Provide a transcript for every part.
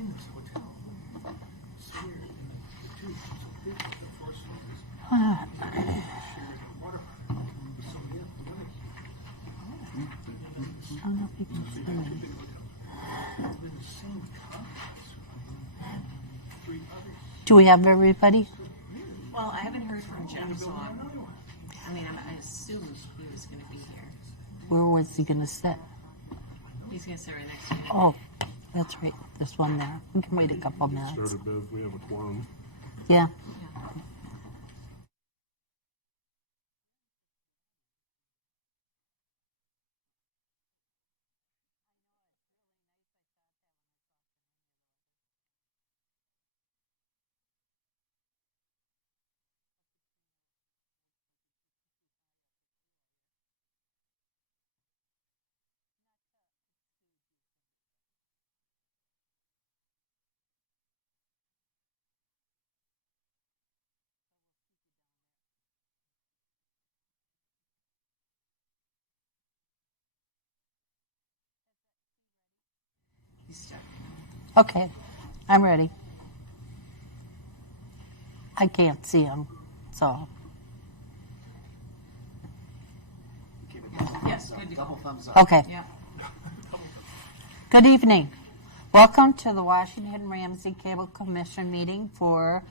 in this hotel. It's here in the tube. The force was shared water with somebody else. I don't know if you can see it. It's been the same conference. 3 others. Do we have everybody? Well, I haven't heard from Jim, so I assumed he was going to be here. Where was he going to sit? He's going to sit right next to me. Oh, that's right. This one there. We can wait a couple minutes. Started, Bev. We have a quorum. Yeah. He's stuck. Okay. I'm ready. I can't see him, so. Yes, good to go. Double thumbs up. Okay. Yeah. Good evening. Welcome to the Washington Ramsey Cable Commission meeting for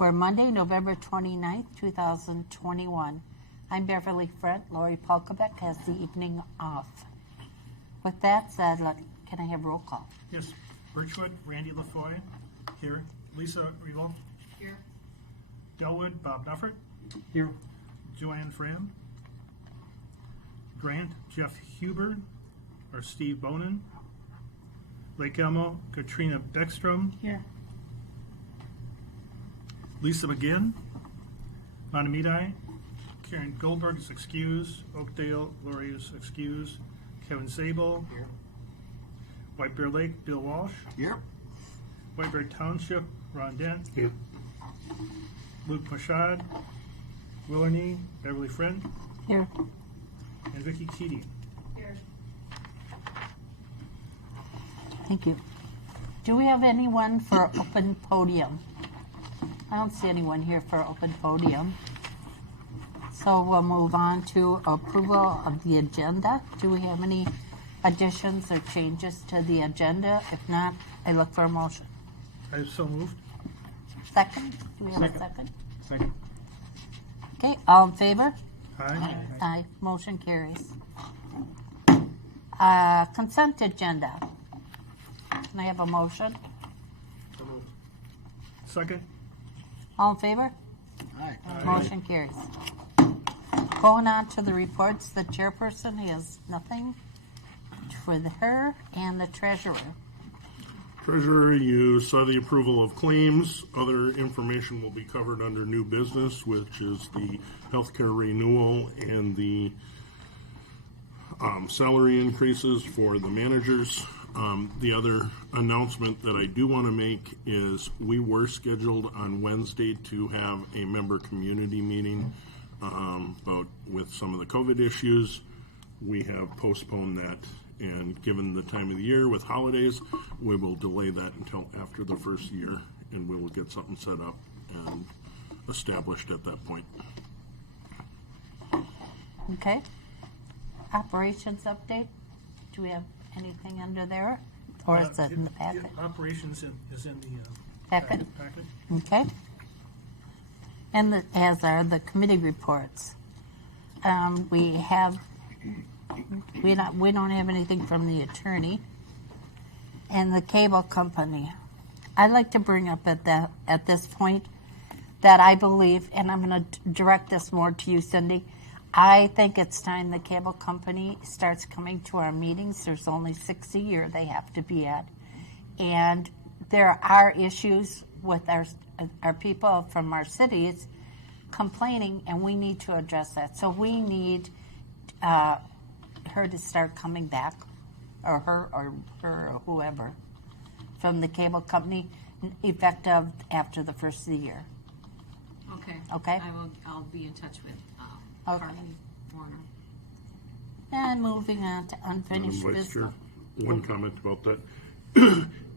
Monday, November 29th, 2021. I'm Beverly Front. Lori Polkovic has the evening off. With that said, can I have roll call? Yes. Birchwood, Randy LaFoy, here. Lisa Revo, Here. Delwood, Bob Nuffert, Here. Joanne Fram, Grant, Jeff Huber, or Steve Bonin, Lake Elmo, Katrina Beckstrom, Here. Lisa McGinn, Montemedi, Karen Goldberg is excused, Oakdale, Lori is excused, Kevin Zabel, Here. White Bear Lake, Bill Walsh, Here. White Bear Township, Ron Dent, Here. Luke Mashad, Willerny, Beverly Friend, Here. and Vicky Keating. Here. Thank you. Do we have anyone for open podium? I don't see anyone here for open podium. So we'll move on to approval of the agenda. Do we have any additions or changes to the agenda? If not, I look for a motion. I so moved. Second? Do we have a Second. second? Second. Okay, all in favor? Aye. Aye. Motion carries. Consent agenda. Can I have a motion? So moved. Second. All in favor? Aye. Motion carries. Going on to the reports, the chairperson has nothing for her and the treasurer. Treasurer, you saw the approval of claims. Other information will be covered under new business, which is the healthcare renewal and the salary increases for the managers. The other announcement that I do want to make is we were scheduled on Wednesday to have a member community meeting, but with some of the COVID issues, we have postponed that. And given the time of the year with holidays, we will delay that until after the first year, and we will get something set up and established at that point. Okay. Operations update. Do we have anything under there? Or is it in the packet? Operations is in the Packet. packet. Okay. And as are the committee reports. We don't have anything from the attorney and the cable company. I'd like to bring up at this point that I believe, and I'm going to direct this more to you, Cindy. I think it's time the cable company starts coming to our meetings. There's only 6 a year they have to be at, and there are issues with our people from our cities complaining, and we need to address that. So we need her to start coming back, or her or whoever, from the cable company, effective after the first of the year. Okay. Okay. I'll be in touch with Okay. Carly Warner. And moving on to unfinished Madam Vice business. Chair, one comment about that.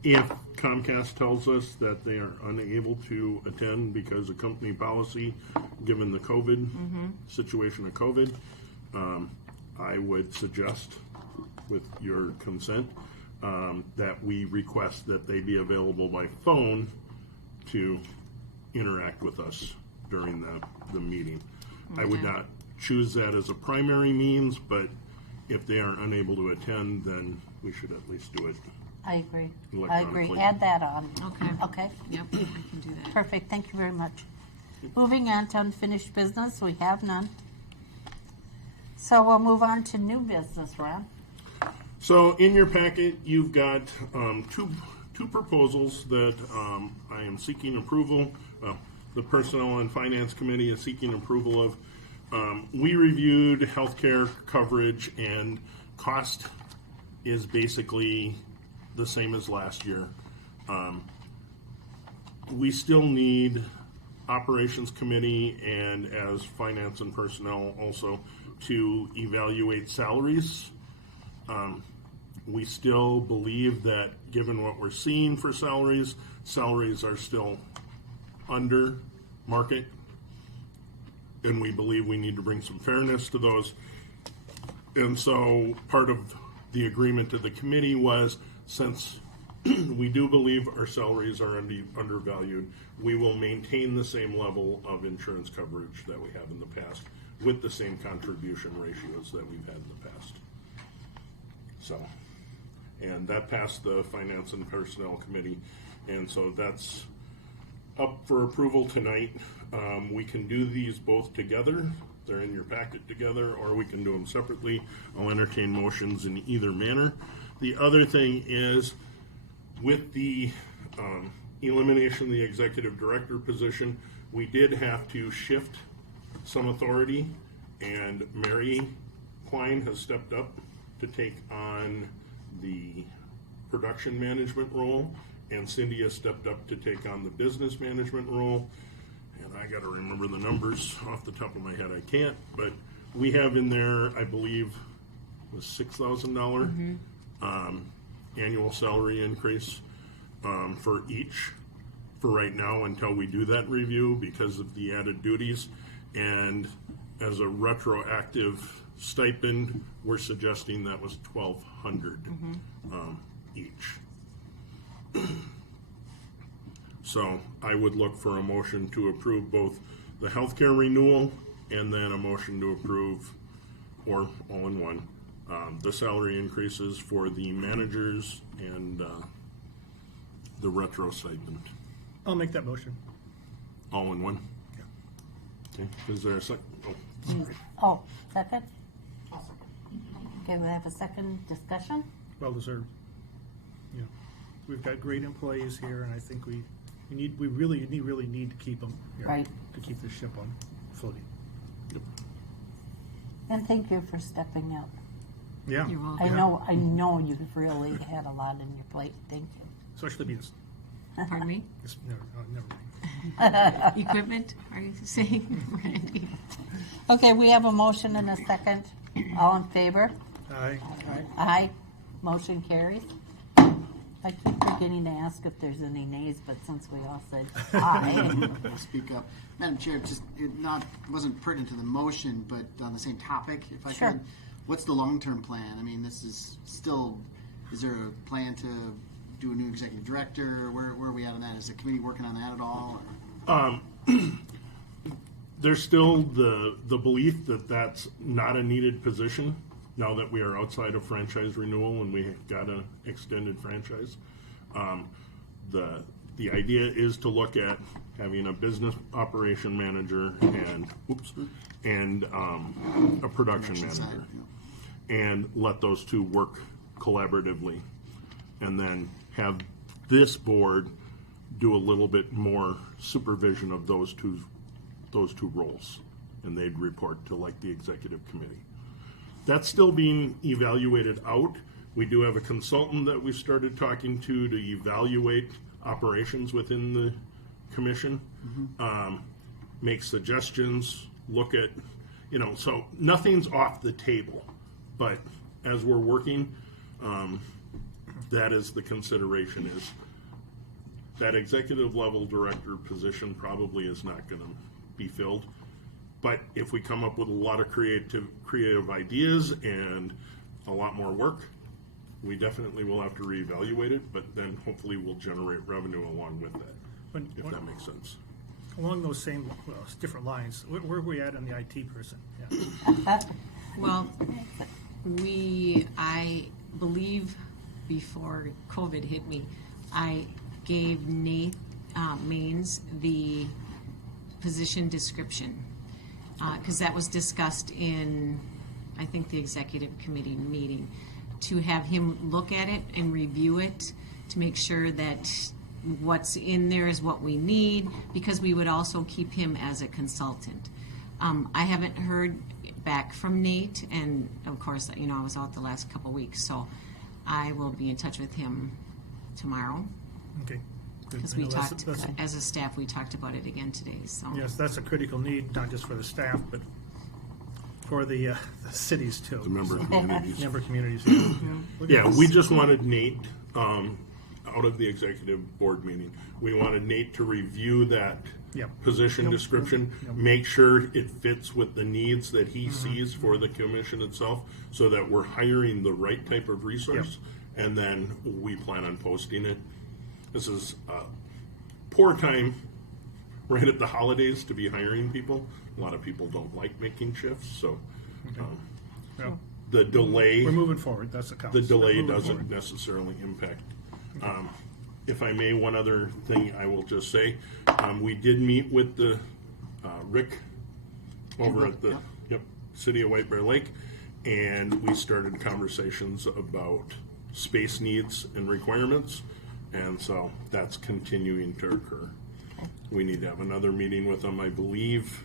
If Comcast tells us that they are unable to attend because of company policy, given the COVID situation of COVID. I would suggest, with your consent, that we request that they be available by phone to interact with us during the meeting. I would not choose that as a primary means, but if they are unable to attend, then we should at least do it. I agree. I agree. Electronically. Add that on. Okay. Okay. Yep, I can do that. Perfect. Thank you very much. Moving on to unfinished business, we have none. So we'll move on to new business, Ron. So in your packet, you've got two proposals that I am seeking approval. The Personnel and Finance Committee is seeking approval of. We reviewed healthcare coverage, and cost is basically the same as last year. We still need Operations Committee and as Finance and Personnel also to evaluate salaries. We still believe that given what we're seeing for salaries are still under market, and we believe we need to bring some fairness to those. And so part of the agreement to the committee was, since we do believe our salaries are undervalued, we will maintain the same level of insurance coverage that we have in the past with the same contribution ratios that we've had in the past. So, and that passed the Finance and Personnel Committee, and so that's up for approval tonight. We can do these both together. They're in your packet together, or we can do them separately. I'll entertain motions in either manner. The other thing is, with the elimination of the executive director position, we did have to shift some authority, and Mary Klein has stepped up to take on the production management role, and Cindy has stepped up to take on the business management role. And I got to remember the numbers off the top of my head. I can't, but we have in there, I believe, was $6,000 annual salary increase for each for right now until we do that review because of the added duties. And as a retroactive stipend, we're suggesting that was $1,200 each. So I would look for a motion to approve both the healthcare renewal and then a motion to approve, or all in one, the salary increases for the managers and the retro stipend. I'll make that motion. All in one? Okay, is there a second? Oh, second? Okay, we have a second discussion? Well deserved. You know, we've got great employees here, and I think we really need to keep them here. Right. To keep the ship on floating. And thank you for stepping up. Yeah. You're I welcome. know you've really had a lot on your plate. Thank you. Especially being Pardon me? never mind. Equipment, are you saying, Randy? Okay, we have a motion and a second. All in favor? Aye. Aye. Motion carries. I keep forgetting to ask if there's any nays, but since we all said aye. I'll speak up. Madam Chair, wasn't pertinent to the motion, but on the same topic, if I Sure. could. What's the long-term plan? I mean, this is still, is there a plan to do a new executive director? Where are we at on that? Is the committee working on that at all? Or? There's still the belief that that's not a needed position now that we are outside of franchise renewal and we got an extended franchise. The idea is to look at having a business operation manager and a production manager, Side, and let those two work collaboratively, and then have this board do a little bit more supervision of those two roles, and they'd report to like the executive committee. That's still being evaluated out. We do have a consultant that we started talking to evaluate operations within the commission, make suggestions, look at, so nothing's off the table, but as we're working, that is the consideration is that executive level director position probably is not going to be filled. But if we come up with a lot of creative ideas and a lot more work, we definitely will have to reevaluate it, but then hopefully we'll generate revenue along with that, if that makes sense. Along those same, well, it's different lines, where are we at on the IT person? Yeah. Well, I believe before COVID hit me, I gave Nate Maines the position description, because that was discussed in, I think, the executive committee meeting, to have him look at it and review it to make sure that what's in there is what we need, because we would also keep him as a consultant. I haven't heard back from Nate, and of course, I was out the last couple weeks, so I will be in touch with him tomorrow, Okay. Good. because I we know talked, that's as a staff, we talked about it again today, so. yes, that's a critical need, not just for the staff, but for the cities too. The member communities. Member communities. Yeah. Look at Yeah, this. we just wanted Nate, out of the executive board meeting. We wanted Nate to review that Yep. position Yep. description, Yep. make sure it fits with the needs that he sees for the commission itself, so that we're hiring the right type of resource, and then we plan on posting it. This is a poor time right at the holidays to be hiring people. A lot of people don't like making shifts, so Well, the delay. we're moving forward, that's the count. The delay Moving doesn't forward. necessarily impact. If I may, one other thing I will just say, we did meet with the Rick over at the City of White Bear Lake, and we started conversations about space needs and requirements, and so that's continuing to occur. We need to have another meeting with him. I believe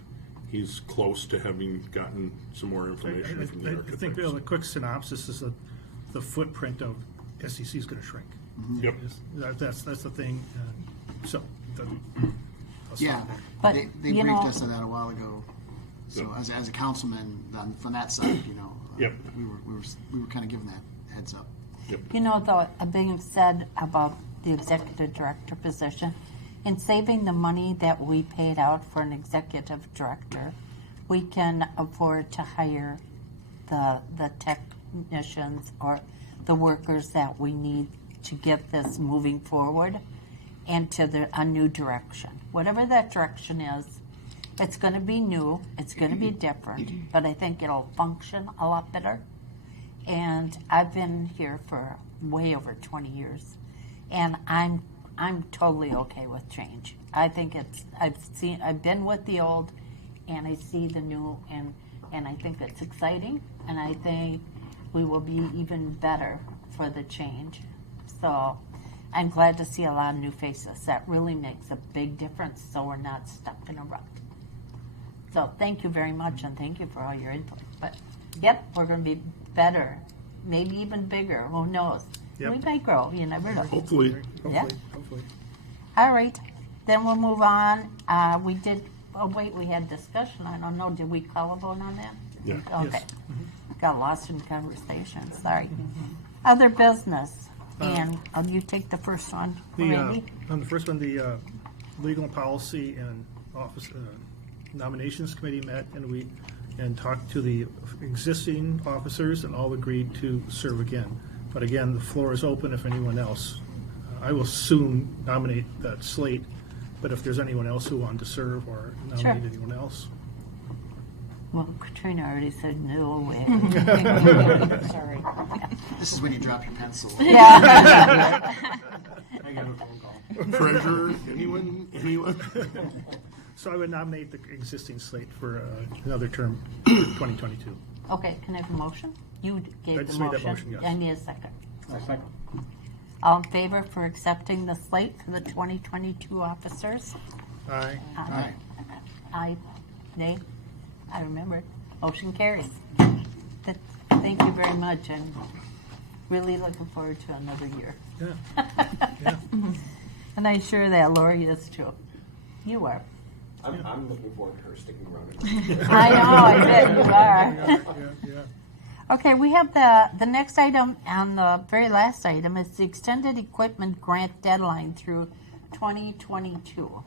he's close to having gotten some more information from the I architect. think a quick synopsis is that the footprint of SEC is going to shrink. Yep. That's the thing. So, I'll stop Yeah, there. But, they you briefed know- us on that a while ago. So Yep. as a councilman from that side, Yep. we were kind of given that heads up. You know, though, being said about the executive director position, in saving the money that we paid out for an executive director, we can afford to hire the technicians or the workers that we need to get this moving forward and to a new direction. Whatever that direction is, it's going to be new, it's going to be different, but I think it'll function a lot better. And I've been here for way over 20 years, and I'm totally okay with change. I think I've been with the old, and I see the new, and I think it's exciting, and I think we will be even better for the change. So I'm glad to see a lot of new faces. That really makes a big difference, so we're not stuck in a rut. So thank you very much, and thank you for all your input. But yep, we're going to be better, maybe even bigger. Who knows? Yep. We might grow. You never know. Hopefully. Hopefully. All right, then we'll move on. We did. Oh wait, we had discussion. I don't know. Did we call a vote on that? Yeah. Okay. Yes. Got lost in conversation. Sorry. Other business, and you take the first one, Randy. On the first one, the Legal and Policy and Office Nominations Committee met, and talked to the existing officers, and all agreed to serve again. But again, the floor is open if anyone else. I will soon nominate that slate, but if there's anyone else who wanted to serve or nominate Sure. anyone else. Well, Katrina already said no way. Sorry. This is when you drop your pencil. Yeah. I got a phone call. Treasurer, anyone? So I would nominate the existing slate for another term, 2022. Okay, can I have a motion? You gave I the just made motion. that motion, yes. I need a second. Second. All in favor for accepting the slate for the 2022 officers? Aye. Aye. Aye. Nay? I remember. Motion carries. Thank you very much. I'm really looking forward to another year. Yeah. Yeah. And I'm sure that Lori is too. You are. I'm looking forward to her sticking around. I know, I bet you are. Yeah. Okay, we have the next item, and the very last item is the extended equipment grant deadline through 2022.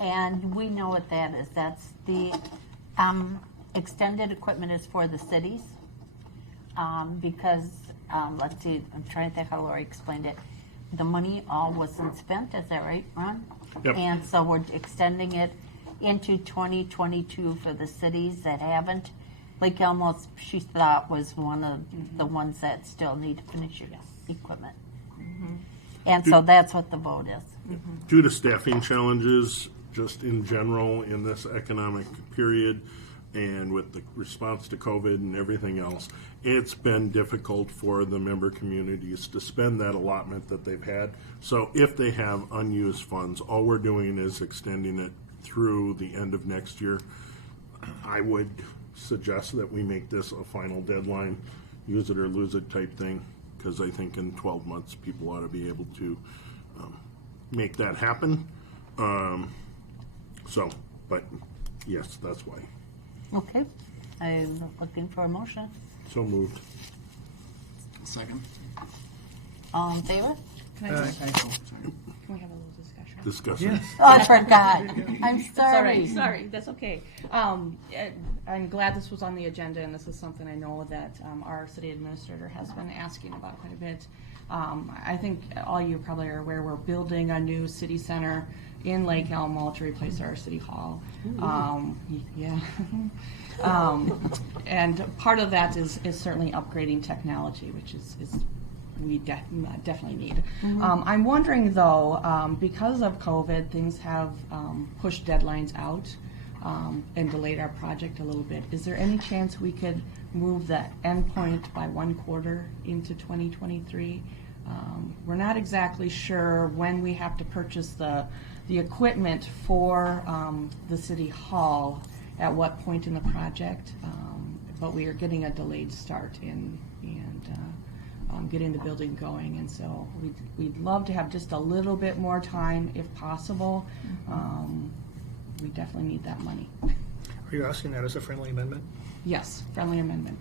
And we know what that is. That's the extended equipment is for the cities. Because, let's see, I'm trying to think how Lori explained it. The money all wasn't spent, is that right, Ron? Yep. And so we're extending it into 2022 for the cities that haven't. Lake Elmo, she thought, was one of the ones that still need to finish your equipment. And so that's what the vote is. Due to staffing challenges, just in general in this economic period, and with the response to COVID and everything else, it's been difficult for the member communities to spend that allotment that they've had. So if they have unused funds, all we're doing is extending it through the end of next year. I would suggest that we make this a final deadline, use it or lose it type thing, because I think in 12 months people ought to be able to make that happen. But yes, that's why. Okay. I'm looking for a motion. So moved. Second. All in favor? Can I just, can we have a little discussion? Discussion. Yes. Oh, I forgot. I'm It's all sorry. right. Sorry, that's okay. I'm glad this was on the agenda, and this is something I know that our city administrator has been asking about quite a bit. I think all you probably are aware we're building a new city center in Lake Elmo to replace our city hall. Yeah. And part of that is certainly upgrading technology, which is we definitely need. I'm wondering though, because of COVID, things have pushed deadlines out and delayed our project a little bit. Is there any chance we could move the endpoint by 1 quarter into 2023? We're not exactly sure when we have to purchase the equipment for the city hall, at what point in the project, but we are getting a delayed start in getting the building going, and so we'd love to have just a little bit more time if possible. We definitely need that money. Are you asking that as a friendly amendment? Yes, friendly amendment.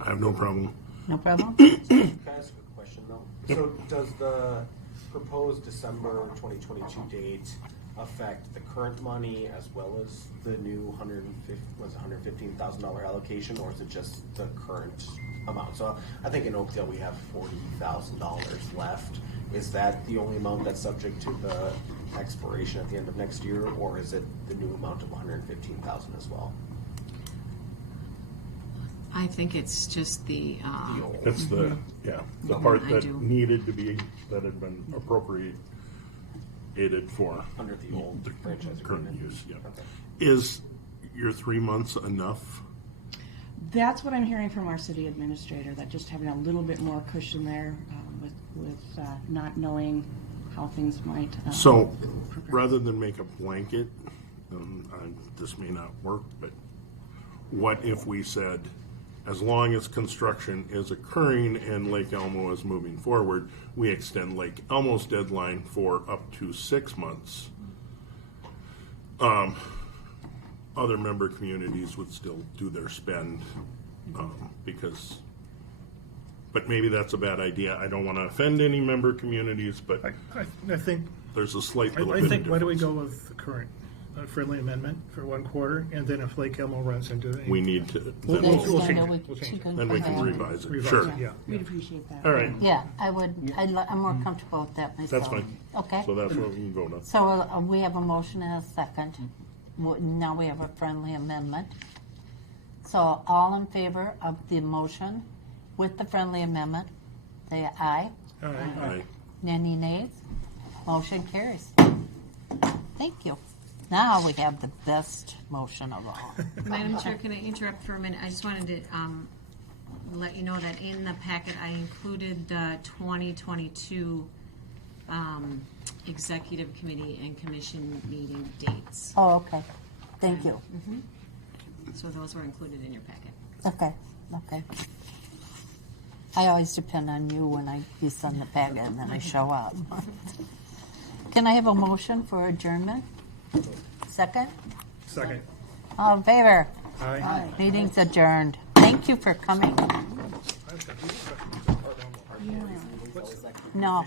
I have no problem. No problem? Can I ask a question though? So does the proposed December 2022 date affect the current money as well as the new $115,000 allocation, or is it just the current amount? So I think in Oakdale we have $40,000 left. Is that the only amount that's subject to the expiration at the end of next year, or is it the new amount of $115,000 as well? I think it's just the, That's the Mhm. part I that do. needed to be, that had been appropriated for Under the old franchise current agreement? use, yeah. Okay. Is your 3 months enough? That's what I'm hearing from our city administrator, that just having a little bit more cushion there with not knowing how things might. So, rather than make a blanket, this may not work, but what if we said, as long as construction is occurring and Lake Elmo is moving forward, we extend Lake Elmo's deadline for up to 6 months. Other member communities would still do their spend, but maybe that's a bad idea. I don't want to offend any member communities, but I think, there's a slight little I bit think, of why do we difference. go with the current friendly amendment for 1 quarter, and then if Lake Elmo runs into it. We need to, We'll then change it. Then We'll change it. then we can revise it. Revise Sure. it, yeah. We'd appreciate that. All right, Yeah, I would, I'm more comfortable with that myself. that's fine. Okay. So that's what we can vote on. So we have a motion and a second. Now we have a friendly amendment. So all in favor of the motion with the friendly amendment, say aye. Aye. Any nays? Motion carries. Thank you. Now we have the best motion of all. Madam Chair, can I interrupt for a minute? I just wanted to let you know that in the packet I included the 2022 Executive Committee and Commission meeting dates. Oh, okay. Thank you. So those were included in your packet. Okay. I always depend on you when you send the packet and then I show up. Can I have a motion for adjournment? Second? Second. All in favor? Aye. Meeting's adjourned. Thank you for coming. No.